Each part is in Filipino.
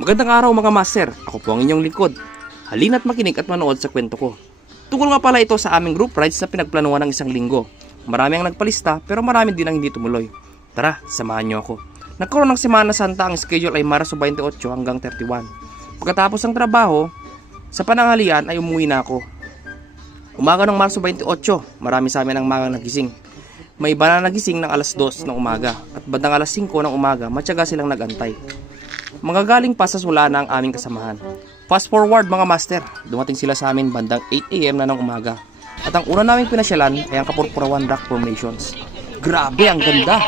Magandang araw mga master, ako po ang inyong lingkod. Halina't makinig at manood sa kwento ko. Tungkol nga pala ito sa aming group rides na pinagplanuhan ng isang linggo. Marami ang nagpalista pero marami din ang hindi tumuloy. Tara, samahan niyo ako. Nagkaroon ng Semana Santa, ang schedule ay Marso 28 hanggang 31. Pagkatapos ng trabaho, sa pananghalian ay umuwi na ako. Umaga ng Marso 28, marami sa amin ang magang nagising. May iba na nagising ng alas 2 ng umaga at bandang alas 5 ng umaga matyaga silang nagantay. Magagaling pa sa Sulana ang aming kasamahan. Fast forward mga master, dumating sila sa amin bandang 8 AM na ng umaga. At ang una naming pinasyalan ay ang Kapurpurawan Rock Formations. Grabe, ang ganda!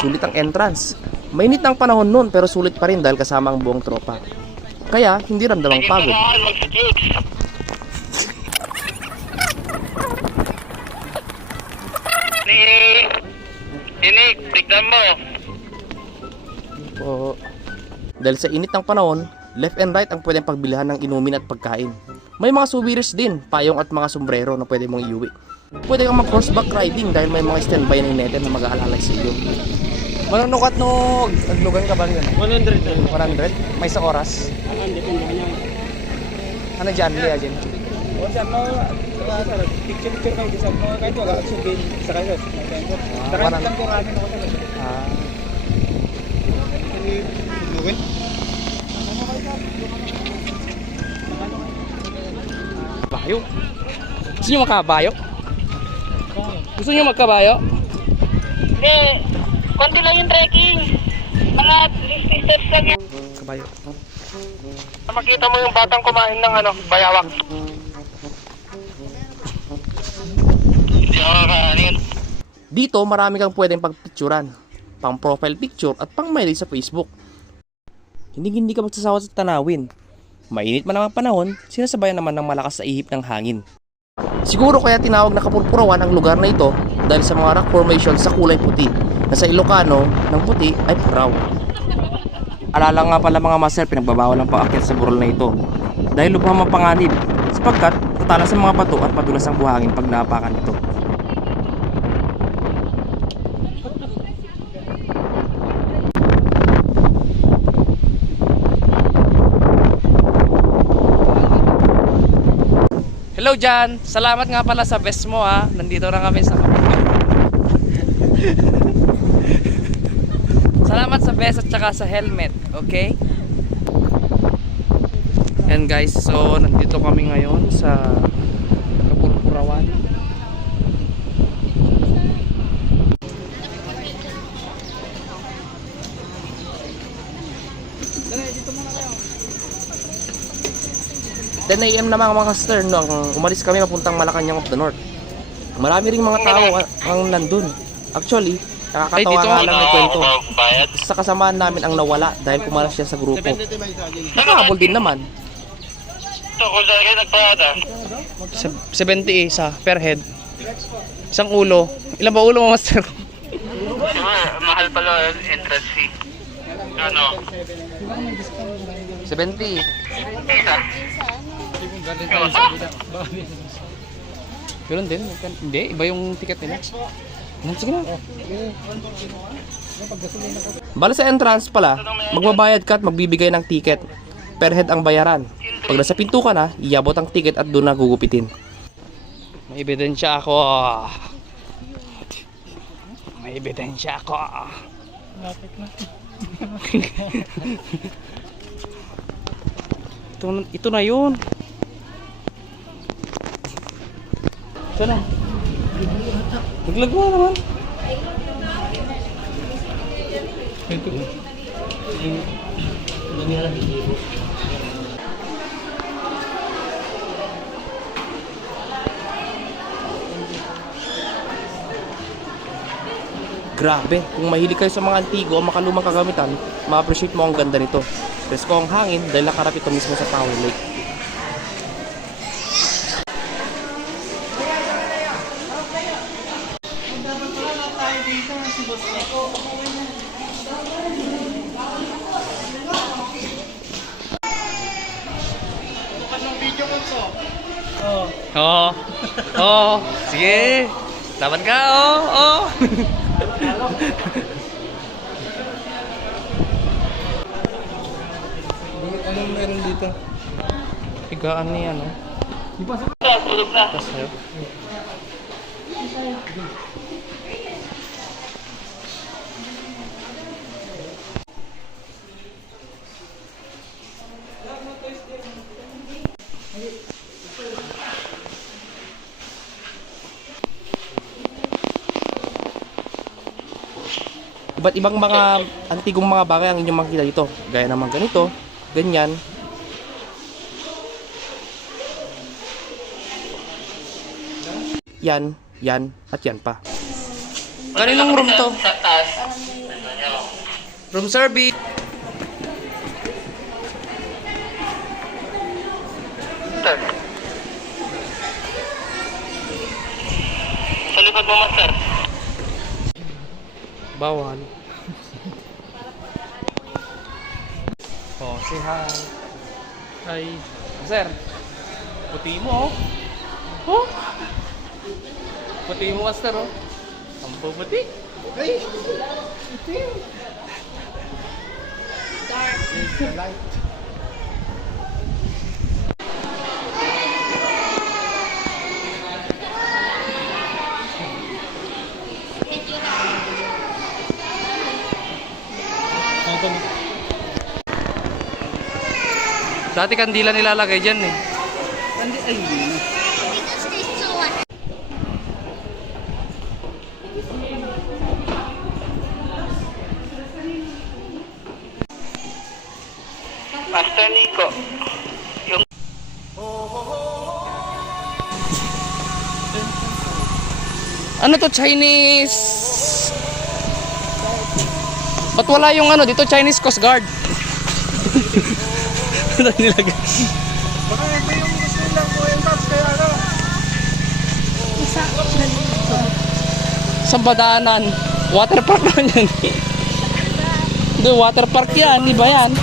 Sulit ang entrance. Mainit ang panahon noon pero sulit pa rin dahil kasama ang buong tropa. Kaya hindi ramdam ang pagod. Inik, tignan mo. Oo. Dahil sa init ng panahon, left and right ang pwedeng pagbilihan ng inumin at pagkain. May mga souvenirs din, payong at mga sombrero na pwede mong iuwi. Pwede kang mag-horseback riding dahil may mga standby na inete na mag-aalalay sa iyo. Manunukat no, naglugan ka ba yun? 100. 100? May sa oras? Depende kanya. Ano dyan, Lea dyan? O siya mo, picture kayo sa mga kahit wala at subin sa kayo. Sa kayo lang ko kami ako sa Luwin? Bayo? Gusto nyo magkabayo? Gusto nyo magkabayo? Hindi, konti lang yung trekking. Mga 50 steps lang yan. Kabayo. Makita mo yung batang kumain ng bayawak. Hindi ako kakanin. Dito marami kang pwedeng pagpicturan, pang profile picture at pang mail sa Facebook. Hindi ka magsasawa sa tanawin. Mainit man ang panahon, sinasabayan naman ng malakas sa ihip ng hangin. Siguro kaya tinawag na Kapurpurawan ang lugar na ito dahil sa mga rock formation sa kulay puti, na sa Ilocano, ng puti ay puraw. Alala nga pala mga master, pinagbabawal ang paakyat sa burol na ito dahil lubhang mapanganib sapagkat tatalas ang mga bato at madulas ang buhangin pag naapakan ito. Hello Jan, salamat nga pala sa vest mo ha. Nandito na kami sa Salamat sa vest at saka sa helmet, okay? And guys, so nandito kami ngayon sa Kapurpurawan. Dito muna kayo. 10 AM na mga master nung umalis kami papuntang Malacanang of the North. Marami ring mga tao ang nandun. Actually, nakakatawa nga lang ng kwento. Sa kasamaan namin ang nawala dahil pumalas siya sa grupo. Nakahabol din naman. Ito, kung saan kayo nagparada? 70 isa per head. Isang ulo. Ilan ba ulo mo master? Mahal pala entrance fee. Ano? 70. Isa. Ganun din. Hindi, iba yung ticket nila. Sige na. Bala sa entrance pala, magbabayad ka at magbibigay ng ticket. Per head ang bayaran. Pag nasa pinto ka na, iabot ang ticket at doon na gugupitin. May ebidensya ako. May ebidensya ako. Ito na yun. Ito na. Naglag mo naman. Ito. Grabe, kung mahilig kayo sa mga antigo o makalumang kagamitan, ma-appreciate mo ang ganda nito. Presko ang hangin dahil nakarap ito mismo sa Tower Lake. Oo. Oo. Sige. Laban ka, oo. Anong meron dito? Higaan niya, no? Tulog na. Tapos sa'yo. Iba't ibang mga antigong mga bagay ang inyong makikita dito. Gaya naman ganito, ganyan. Yan, yan, at yan pa. Kaninong room to? Sa taas. Room service. Sir. Sa likod mo, master. Bawal. Oh, say hi. Hi. Sir, puti mo, oh. Oh? Puti mo, master, oh. Ang puputi. Ay! Puti. Dark. Dati kandila nilalagay dyan eh. Ay, hindi na. Master Nico. Yung Ano to, Chinese? Ba't wala yung ano dito, Chinese Coast Guard? Ano nilagay? Baka ito yung gusto nilang buhay paps kaya ano. Sa Badanan. Water park naman yan. Doon, water park yan. Iba yan.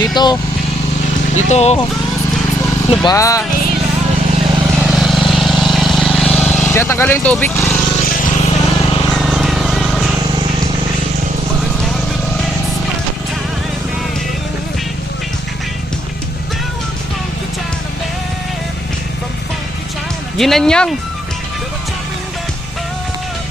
Dito. Dito. Ano ba? Kaya tanggalin yung tubig. Ginanyang.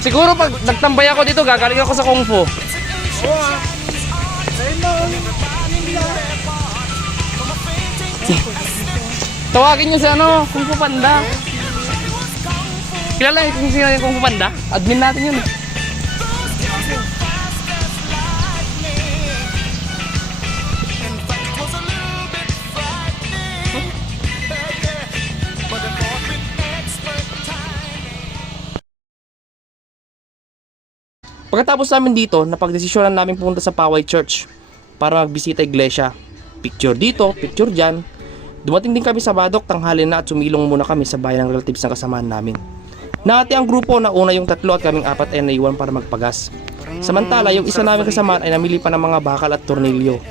Siguro pag nagtambay ako dito, gagaling ako sa Kung Fu. Oo ah. Ayun mo. Tawagin nyo si ano, Kung Fu Panda. Kilala niyo kung sino yung Kung Fu Panda? Admin natin yun. Pagkatapos namin dito, napagdesisyonan namin pumunta sa Poway Church para magbisita iglesia. Picture dito, picture dyan. Dumating din kami sa Badok, tanghali na at sumilong muna kami sa bayan ng relatives ng kasamaan namin. Nangati ang grupo na una yung 3 at kaming 4 ay naiwan para magpagas. Samantala, yung isa namin kasamaan ay namili pa ng mga bakal at tornilyo.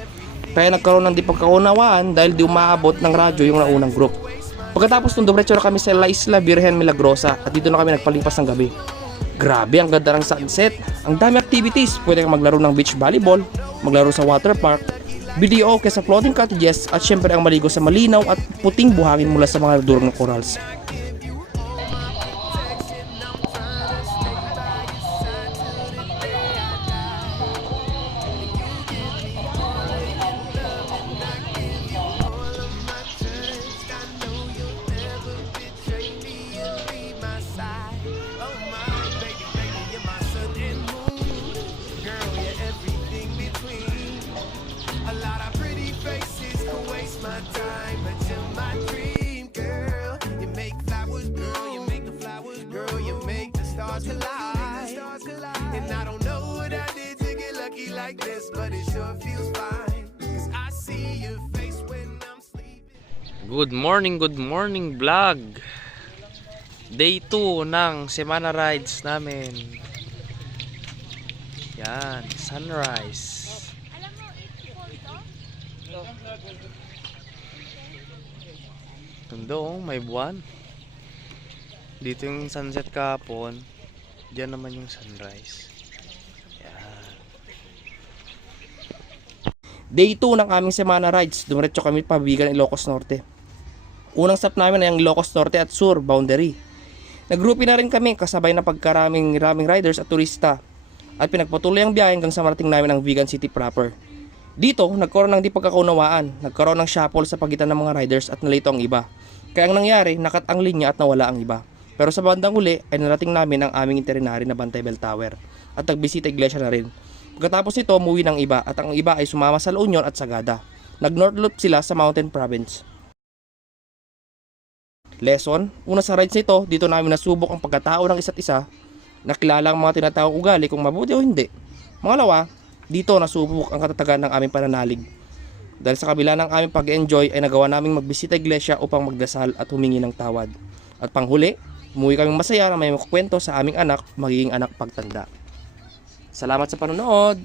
Kaya nagkaroon ng di pagkaunawaan dahil di umaabot ng radyo yung naunang group. Pagkatapos nung dumiretso na kami sa La Isla Virgen Milagrosa at dito na kami nagpalipas ng gabi. Grabe, ang ganda ng sunset. Ang dami activities. Pwede kang maglaro ng beach volleyball, maglaro sa water park, video okay sa floating cottages, at syempre ang maligo sa malinaw at puting buhangin mula sa mga durog ng corals. Good morning vlog. Day 2 ng Semana Rides namin. Yan, sunrise. Tundo, may buwan. Dito yung sunset kahapon. Diyan naman yung sunrise. Yan. Day 2 ng aming semana rides, dumiretso kami pabigan Ilocos Norte. Unang stop namin ay ang Ilocos Norte at Sur boundary. Nagrupi na rin kami kasabay ng pagkaraming riders at turista at pinagpatuloy ang biyahe hanggang sa marating namin ang Vigan City proper. Dito, nagkaroon ng di pagkakaunawaan, nagkaroon ng shuffle sa pagitan ng mga riders at nalito ang iba. Kaya ang nangyari, nakat ang linya at nawala ang iba. Pero sa bandang huli ay narating namin ang aming itinerary na Bantay Bell Tower at nagbisita iglesia na rin. Pagkatapos nito, umuwi ng iba at ang iba ay sumama sa La Union at Sagada. Nag-north loop sila sa Mountain Province. Lesson, una sa rides nito, dito namin nasubok ang pagkatao ng isa't isa, nakilala ang mga tinatawag ugali kung mabuti o hindi. Pangalawa, dito nasubok ang katatagan ng aming pananalig. Dahil sa kabila ng aming pag-enjoy ay nagawa naming magbisita iglesia upang magdasal at humingi ng tawad. At panghuli, umuwi kaming masaya na may makukwento sa aming anak, magiging anak pagtanda. Salamat sa panonood!